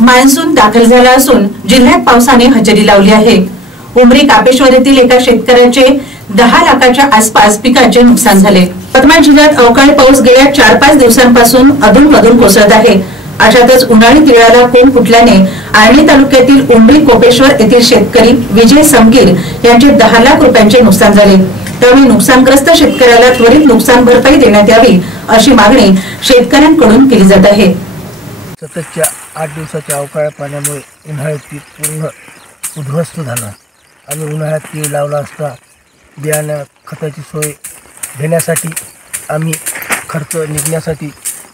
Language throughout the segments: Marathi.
मान्सून दाखल झाला असून जिल्ह्यात पावसाने हजेरी लावली आहे। उमरी कापेश्वर येथील एका शेतकऱ्याचे 10 लाखाच्या आसपास पिकाचे नुकसान झाले। यवतमाळ जिल्ह्यात अवकाळी पाऊस गेल्या 4-5 दिवसांपासून अधूनमधून कोसळत आहे। अशातच उन्हाळी तिळाला कोंब फुटल्याने आर्णी तालुक्यातील उमरी कोपेश्वर येथील शेतकरी विजय समगीर यांचे 10 लाख रुपयांचे नुकसान झाले। त्यामुळे नुकसानग्रस्त शेतकऱ्याला त्वरित नुकसान भरपाई देण्यात यावी अशी मागणी शेतकऱ्यांकडून केली जात आहे। सततच्या 8 दिवसाच्या अवकाळी पाण्यामुळे उन्हाळ्यात पीक पूर्ण उद्ध्वस्त झालं। आम्ही उन्हाळ्यात तीळ लावला असता बियाणं खताची सोय घेण्यासाठी आम्ही खर्च निघण्यासाठी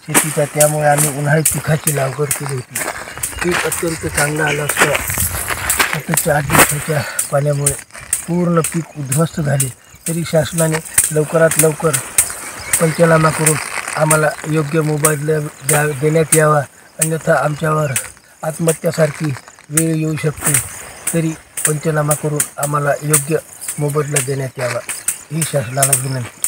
शेतीचा, त्यामुळे आम्ही उन्हाळी पिकाची लागवड केली होती। पीक अत्यंत चांगलं आलं असतं। सततच्या 8 दिवसाच्या पाण्यामुळे पूर्ण पीक उद्ध्वस्त झाले, तरी शासनाने लवकरात लवकर पंचनामा करून आम्हाला योग्य मोबदला देण्यात यावा, अन्यथा आमच्यावर आत्महत्यासारखी वेळ येऊ शकते। तरी पंचनामा करून आम्हाला योग्य मोबदला देण्यात यावा ही शासनाला विनंती।